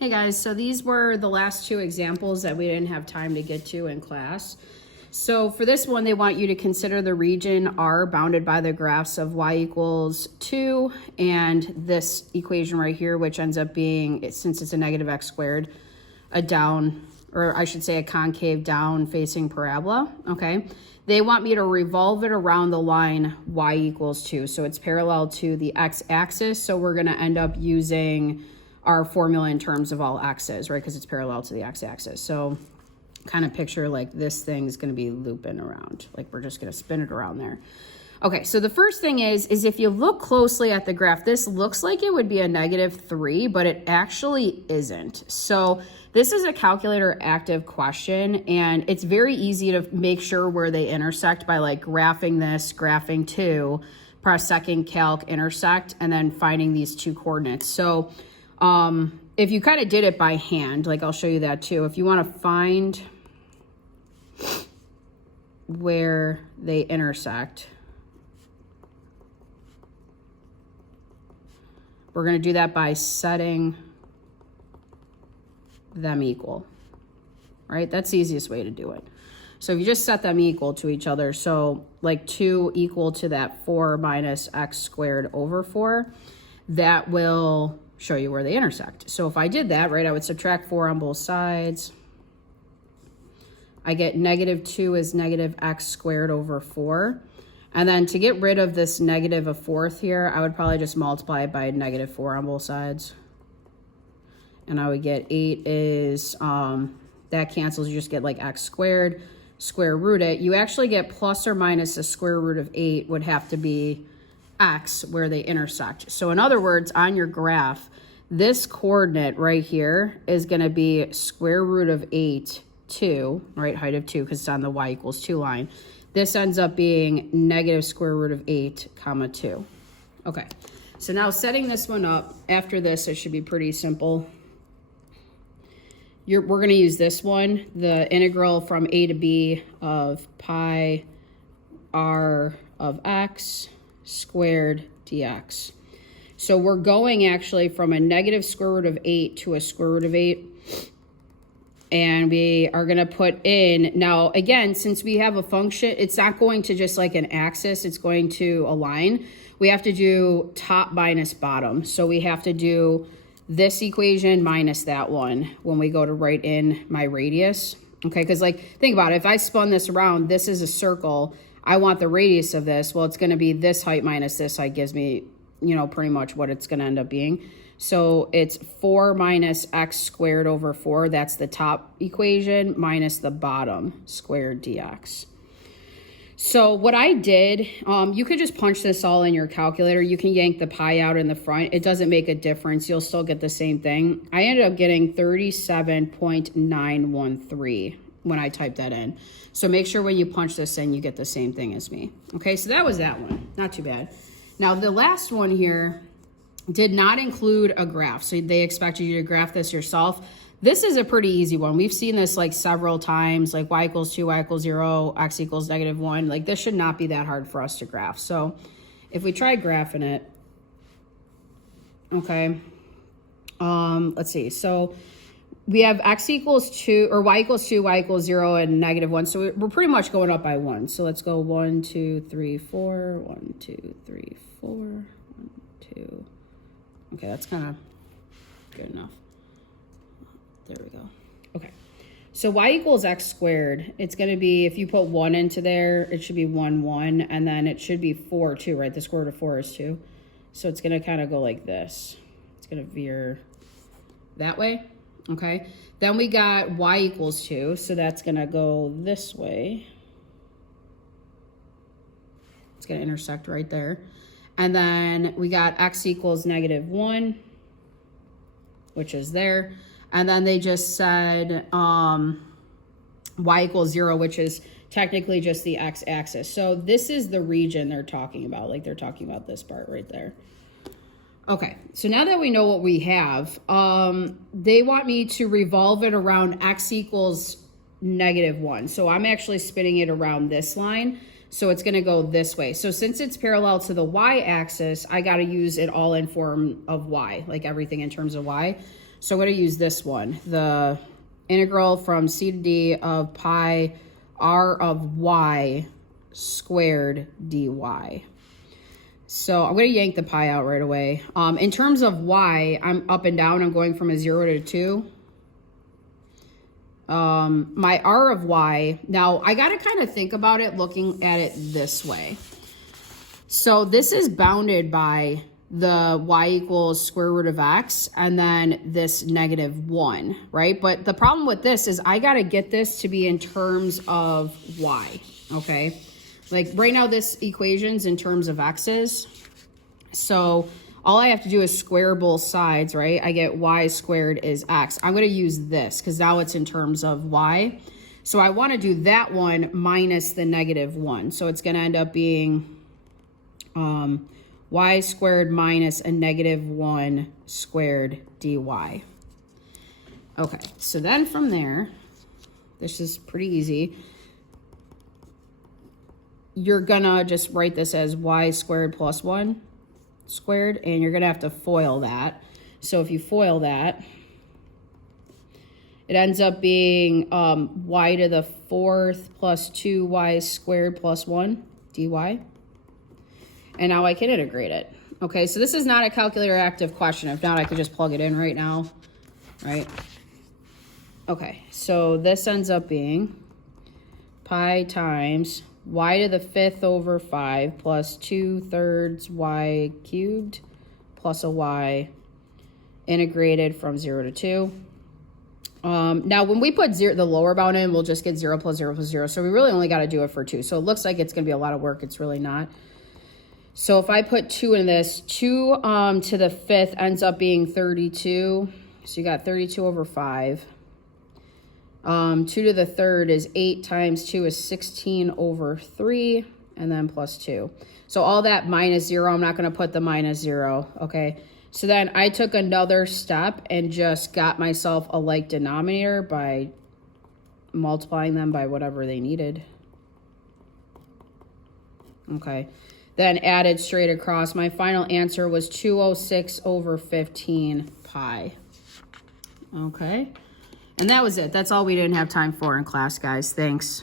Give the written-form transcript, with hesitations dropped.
Hey guys, so these were the last two examples that we didn't have time to get to in class. So for this one, they want you to consider the region R bounded by the graphs of y equals 2 and this equation right here, which ends up being, since it's a negative x squared, a down, or I should say a concave down facing parabola, okay? They want me to revolve it around the line y equals 2. So it's parallel to the x-axis, so we're gonna end up using our formula in terms of all x's, right? Because it's parallel to the x-axis. So kind of picture like this thing is going to be looping around. Like we're just going to spin it around there. Okay, so the first thing is if you look closely at the graph, this looks like it would be a -3, but it actually isn't. So this is a calculator active question, and it's very easy to make sure where they intersect by like graphing this, graphing 2, press second calc intersect, and then finding these two coordinates. So if you kind of did it by hand, like I'll show you that too. If you want to find where they intersect, we're going to do that by setting them equal, right? That's the easiest way to do it. So if you just set them equal to each other, so like 2 equal to that 4 minus x squared over 4, that will show you where they intersect. So if I did that, right, I would subtract 4 on both sides. I get -2 is negative x squared over 4. And then to get rid of this negative a fourth here, I would probably just multiply it by -4 on both sides. And I would get 8 is, that cancels, you just get like x squared, square root it. You actually get plus or minus the square root of 8 would have to be x where they intersect. So in other words, on your graph, this coordinate right here is going to be square root of 8, 2, right, height of 2, because it's on the y equals 2 line. This ends up being negative square root of 8, comma 2. Okay, so now setting this one up, after this, it should be pretty simple. We're going to use this one, the integral from a to b of pi r of x squared dx. So we're going actually from a negative square root of 8 to a square root of 8. And we are going to put in, now again, since we have a function, it's not going to just like an axis, it's going to align. We have to do top minus bottom. So we have to do this equation minus that one when we go to write in my radius. Okay, because like, think about it, if I spun this around, this is a circle, I want the radius of this. Well, it's going to be this height minus this height gives me, you know, pretty much what it's going to end up being. So it's 4 minus x squared over 4. That's the top equation minus the bottom squared dx. So what I did, you could just punch this all in your calculator. You can yank the pi out in the front. It doesn't make a difference. You'll still get the same thing. I ended up getting 37.913 when I typed that in. So make sure when you punch this in, you get the same thing as me. Okay, so that was that one. Not too bad. Now, the last one here did not include a graph. So they expected you to graph this yourself. This is a pretty easy one. We've seen this like several times, like y equals 2, y equals 0, x equals -1. Like this should not be that hard for us to graph. So if we try graphing it, okay, let's see. So we have x equals 2, or y equals 2, y equals 0, and -1. So we're pretty much going up by 1. So let's go 1, 2, 3, 4, 1, 2, 3, 4, 1, 2. Okay, that's kind of good enough. There we go. Okay, so y equals x squared. It's going to be, if you put 1 into there, it should be 1, 1, and then it should be 4, 2, right? The square root of 4 is 2. So it's going to kind of go like this. It's going to veer that way. Okay, then we got y equals 2, so that's going to go this way. It's going to intersect right there. And then we got x equals -1, which is there. And then they just said y equals 0, which is technically just the x-axis. So this is the region they're talking about. Like they're talking about this part right there. Okay, so now that we know what we have, they want me to revolve it around x equals -1. So I'm actually spinning it around this line. So it's going to go this way. So since it's parallel to the y-axis, I got to use it all in form of y, like everything in terms of y. So I'm going to use this one, the integral from c to d of pi r of y squared dy. So I'm going to yank the pi out right away. In terms of y, I'm up and down. I'm going from a 0 to 2. My r of y, now I got to kind of think about it looking at it this way. So this is bounded by the y equals square root of x and then this -1, right? But the problem with this is I got to get this to be in terms of y, okay? Like right now this equation's in terms of x's. So all I have to do is square both sides, right? I get y squared is x. I'm going to use this because now it's in terms of y. So I want to do that one minus the -1. So it's going to end up being y squared minus a -1 squared dy. Okay, so then from there, this is pretty easy. You're gonna just write this as y squared plus 1 squared, and you're gonna have to FOIL that. So if you FOIL that, it ends up being y to the 4th plus 2y squared plus 1 dy. And now I can integrate it. Okay, so this is not a calculator active question. If not, I could just plug it in right now, right? Okay, so this ends up being pi times y to the 5th over 5 plus 2/3 y cubed plus a y integrated from 0 to 2. Now, when we put the lower bound in, we'll just get 0 plus 0 plus 0. So we really only got to do it for 2. So it looks like it's going to be a lot of work. It's really not. So if I put 2 in this, 2 to the 5th ends up being 32. So you got 32 over 5. 2 to the 3rd is 8 times 2 is 16 over 3, and then plus 2. So all that minus 0, I'm not going to put the -0, okay? So then I took another step and just got myself a like denominator by multiplying them by whatever they needed. Okay. Then added straight across. My final answer was 206 over 15 pi. Okay. And that was it. That's all we didn't have time for in class, guys. Thanks.